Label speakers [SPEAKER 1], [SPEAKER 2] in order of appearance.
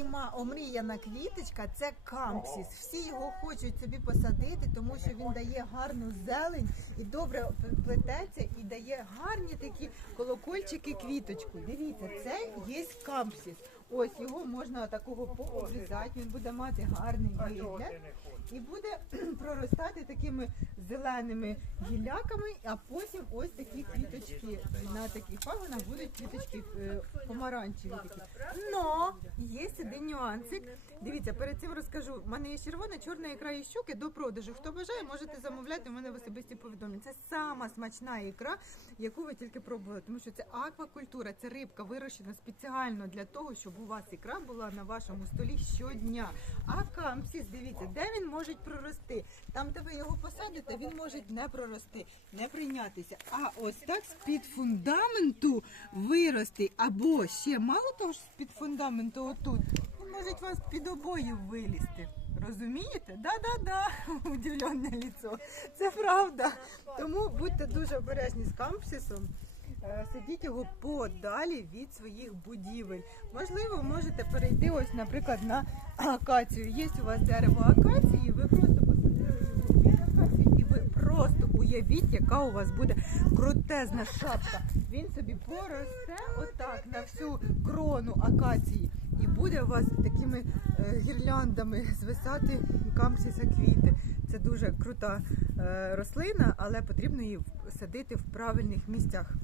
[SPEAKER 1] всіма омріяна квіточка це кампсіс. Всі його хочуть собі посадити, тому що він дає гарну зелень і добре плететься, і дає гарні такі колокольчики квіточку. Дивіться, це є кампсіс. Ось його можна такого пообрізати, він буде мати гарний вигляд і буде проростати такими зеленими гілляками, а потім ось такі квіточки на таких пагонах будуть квіточки е, помаранчеві такі. Но є один нюансик. Дивіться, перед цим розкажу. У мене є червона, чорна ікра і щуки до продажу. Хто бажає, можете замовляти у мене в особисті повідомлення. Це сама смачна ікра, яку ви тільки пробували, тому що це аквакультура, це рибка вирощена спеціально для того, щоб у вас ікра була на вашому столі щодня. А кампсіс, дивіться, де він може прорости. Там, де ви його посадите, він може не прорости, не прийнятися. А ось так з-під фундаменту вирости. Або ще мало того, що з-під фундаменту отут, він може вас під обоїв вилізти. Розумієте? Да-да-да, удивленне ліцо. Це правда. Тому будьте дуже обережні з кампсисом. Е, Сидіть його подалі від своїх будівель. Можливо, можете перейти, ось, наприклад, на акацію. Є у вас дерево акації, ви просто посадили його під акацію, і ви просто уявіть, яка у вас буде крутезна шапка. Він собі поросте отак на всю крону акації. І буде у вас такими е, гірляндами звисати камсіса квіти. Це дуже крута е, рослина, але потрібно її садити в правильних місцях.